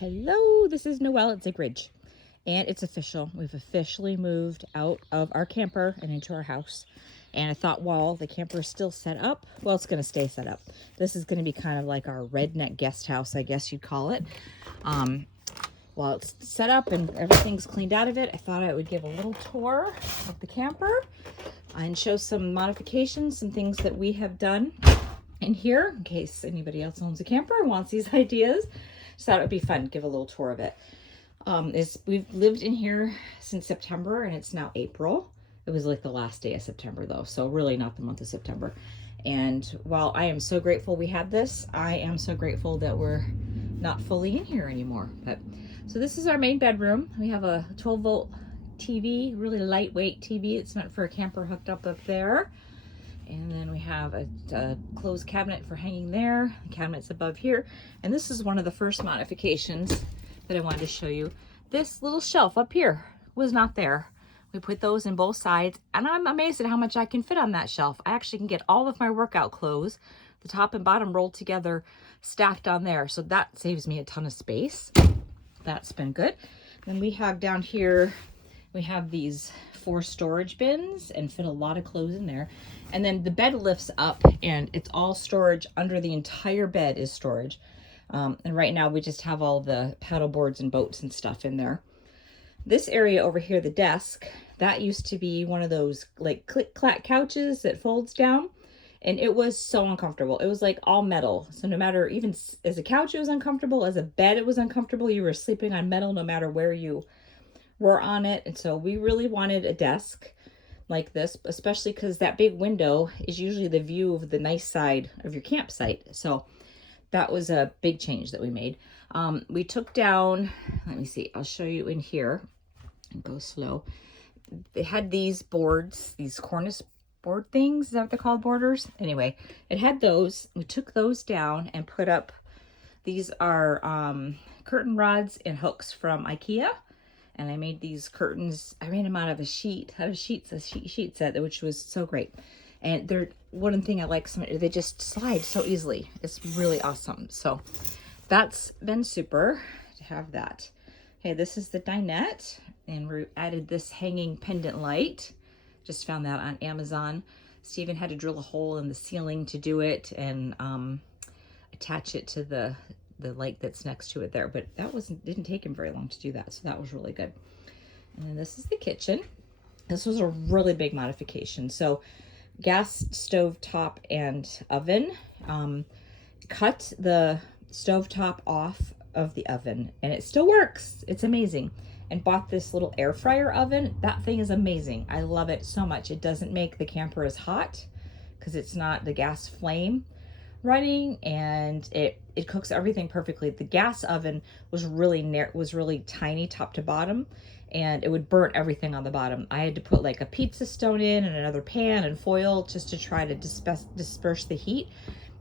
Hello, this is Noelle at Zig Ridge, and it's official. We've officially moved out of our camper and into our house. And I thought while the camper is still set up, well, it's going to stay set up. This is going to be kind of like our redneck guest house, I guess you'd call it. While it's set up and everything's cleaned out of it, I thought I would give a little tour of the camper and show some modifications, some things that we have done in here in case anybody else owns a camper and wants these ideas. So that would be fun, give a little tour of it. We've lived in here since September and it's now April. It was like the last day of September though, so really not the month of September. And while I am so grateful we had this, I am so grateful that we're not fully in here anymore. So this is our main bedroom. We have a 12-volt TV, really lightweight TV. It's meant for a camper hooked up there. And then we have a closed cabinet for hanging there. The cabinet's above here. And this is one of the first modifications that I wanted to show you. This little shelf up here was not there. We put those in both sides, and I'm amazed at how much I can fit on that shelf. I actually can get all of my workout clothes, the top and bottom rolled together, stacked on there. So that saves me a ton of space. That's been good. Then we have down here, we have these 4 storage bins and fit a lot of clothes in there. And then the bed lifts up and it's all storage. Under the entire bed is storage. And right now we just have all the paddle boards and boats and stuff in there. This area over here, the desk, that used to be one of those like click-clack couches that folds down. And it was so uncomfortable. It was like all metal. So no matter, even as a couch, it was uncomfortable. As a bed, it was uncomfortable. You were sleeping on metal no matter where you were on it. And so we really wanted a desk like this, especially because that big window is usually the view of the nice side of your campsite. So that was a big change that we made. We took down, let me see, I'll show you in here. Go slow. They had these boards, these cornice board things. Is that what they're called? Borders? Anyway, it had those. We took those down and put up, these are curtain rods and hooks from IKEA. And I made these curtains. I made them out of a sheet set, which was so great. And they're one thing I like, they just slide so easily. It's really awesome. So that's been super to have that. Okay, this is the dinette, and we added this hanging pendant light. Just found that on Amazon. Steven had to drill a hole in the ceiling to do it and attach it to the light that's next to it there, but that didn't take him very long to do that, so that was really good. And then this is the kitchen. This was a really big modification. So gas stove top and oven. Cut the stove top off of the oven and it still works. It's amazing. And bought this little air fryer oven. That thing is amazing. I love it so much. It doesn't make the camper as hot because it's not the gas flame running, and it cooks everything perfectly. The gas oven was really tiny top to bottom, and it would burn everything on the bottom. I had to put like a pizza stone in and another pan and foil just to try to disperse the heat,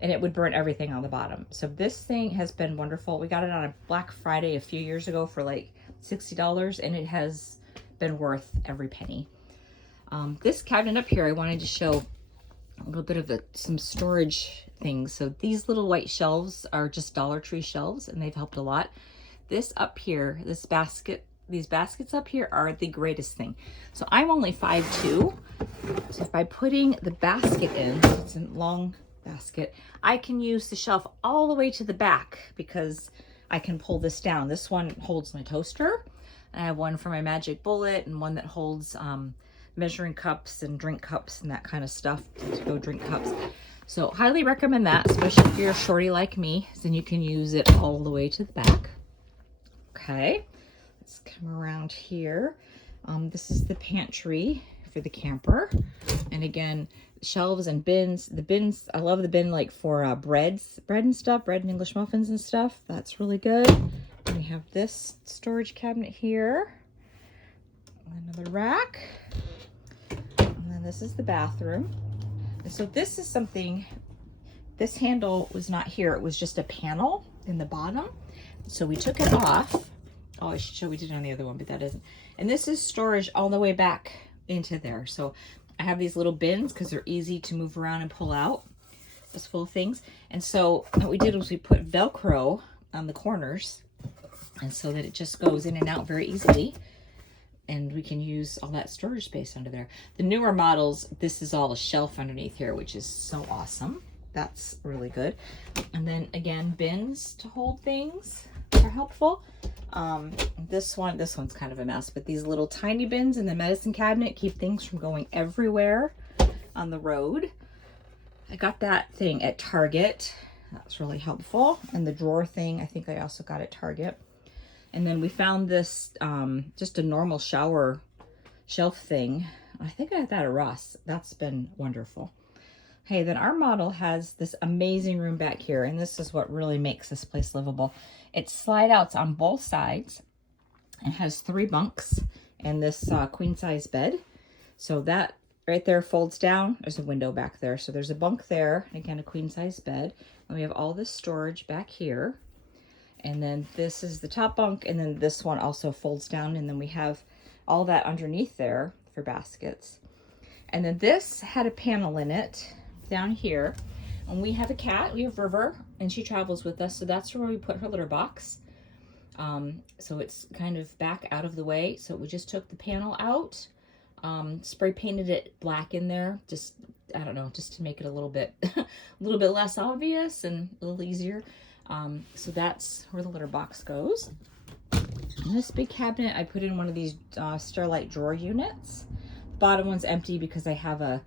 and it would burn everything on the bottom. So this thing has been wonderful. We got it on a Black Friday a few years ago for like $60, and it has been worth every penny. This cabinet up here, I wanted to show a little bit of some storage things. So these little white shelves are just Dollar Tree shelves, and they've helped a lot. This up here, these baskets up here are the greatest thing. So I'm only 5'2", so by putting the basket in, it's a long basket, I can use the shelf all the way to the back because I can pull this down. This one holds my toaster. I have one for my magic bullet and one that holds measuring cups and drink cups and that kind of stuff to go drink cups. So highly recommend that, especially if you're a shorty like me, then you can use it all the way to the back. Okay, let's come around here. This is the pantry for the camper. And again, shelves and bins. The bins, I love the bin like for bread and English muffins and stuff. That's really good. And we have this storage cabinet here. Another rack. And then this is the bathroom. And so this is something, this handle was not here. It was just a panel in the bottom. So we took it off. Oh, I should show we did it on the other one, but that isn't. And this is storage all the way back into there. So I have these little bins because they're easy to move around and pull out. Just full of things. And so what we did was we put Velcro on the corners and so that it just goes in and out very easily. And we can use all that storage space under there. The newer models, this is all a shelf underneath here, which is so awesome. That's really good. And then again, bins to hold things are helpful. This one's kind of a mess, but these little tiny bins in the medicine cabinet keep things from going everywhere on the road. I got that thing at Target. That's really helpful. And the drawer thing, I think I also got at Target. And then we found this, just a normal shower shelf thing. I think I got that at Ross. That's been wonderful. Hey, then our model has this amazing room back here, and this is what really makes this place livable. It slide outs on both sides. It has 3 bunks and this queen size bed. So that right there folds down. There's a window back there. So there's a bunk there, and again, a queen size bed. And we have all this storage back here. And then this is the top bunk, and then this one also folds down, and then we have all that underneath there for baskets. And then this had a panel in it down here, and we have a cat. We have River, and she travels with us, so that's where we put her litter box. So it's kind of back out of the way. So we just took the panel out, spray painted it black in there, just, I don't know, just to make it a little bit a little bit less obvious and a little easier. So that's where the litter box goes. In this big cabinet, I put in one of these Starlight drawer units. The bottom one's empty because I have a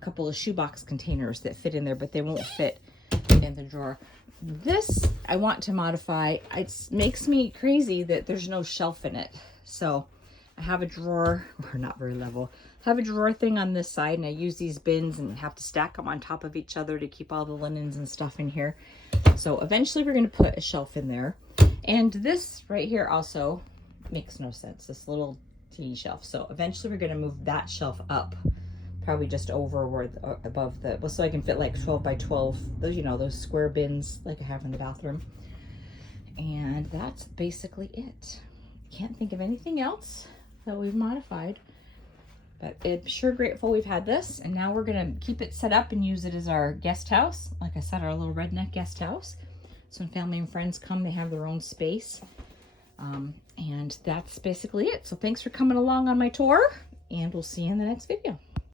couple of shoebox containers that fit in there, but they won't fit in the drawer. This I want to modify. It makes me crazy that there's no shelf in it. So I have a drawer, or not very level, I have a drawer thing on this side, and I use these bins and have to stack them on top of each other to keep all the linens and stuff in here. So eventually we're going to put a shelf in there. And this right here also makes no sense, this little teeny shelf. So eventually we're going to move that shelf up, probably just over where above the, well, so I can fit like 12 by 12, those, you know, those square bins like I have in the bathroom. And that's basically it. Can't think of anything else that we've modified. But I'm sure grateful we've had this, and now we're gonna keep it set up and use it as our guest house. Like I said, our little redneck guest house. So when family and friends come, they have their own space. And that's basically it. So thanks for coming along on my tour, and we'll see you in the next video.